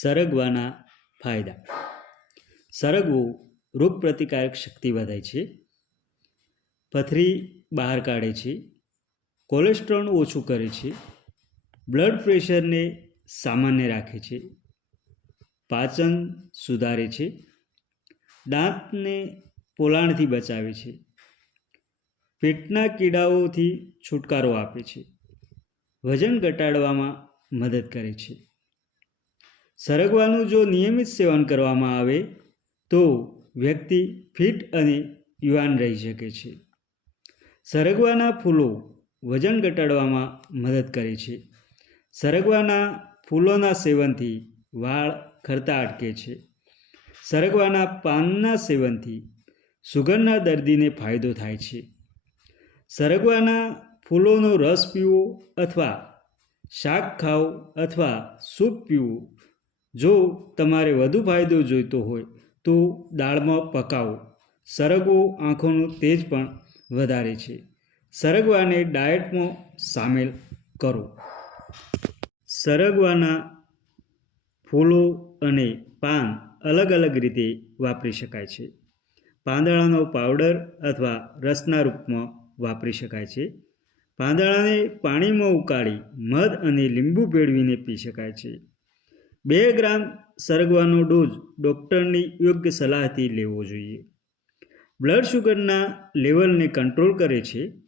સરગવાના ફાયદા. સરગવું રોગપ્રતિકારક શક્તિ વધે છે, પથરી બહાર કાઢે છે, કોલેસ્ટ્રોલ ઓછું કરે છે, બ્લડ પ્રેશરને સામાન્ય રાખે છે, પાચન સુધારે છે, દાંતને પોલાણથી બચાવે છે, પેટના કીડાઓથી છુટકારો આપે છે, વજન ઘટાડવામાં મદદ કરે છે. સરગવાનું જો નિયમિત સેવન કરવામાં આવે તો વ્યક્તિ ફિટ અને યુવાન રહી શકે છે. સરગવાના ફૂલો વજન ઘટાડવામાં મદદ કરે છે. સરગવાના ફૂલોના સેવનથી વાળ ખરતા અટકે છે. સરગવાના પાનના સેવનથી સુગરના દર્દીને ફાયદો થાય છે. સરગવાના ફૂલોનો રસ પીવો અથવા શાક ખાઓ અથવા સૂપ પીવું. જો તમારે વધુ ફાયદો જોઈતો હોય તો દાળમાં પકાવો. સરગવો આંખોનું તેજ પણ વધારે છે. સરગવાને ડાયટમાં સામેલ કરો. સરગવાના ફૂલો અને પાન અલગ અલગ રીતે વાપરી શકાય છે. પાંદડાનો પાવડર અથવા રસના રૂપમાં વાપરી શકાય છે. પાંદડાને પાણીમાં ઉકાળી મધ અને લીંબુ ભેળવીને પી શકાય છે. 2 ગ્રામ સરગવાનો ડોઝ ડૉક્ટરની યોગ્ય સલાહથી લેવો જોઈએ. બ્લડ શુગરના લેવલને કંટ્રોલ કરે છે.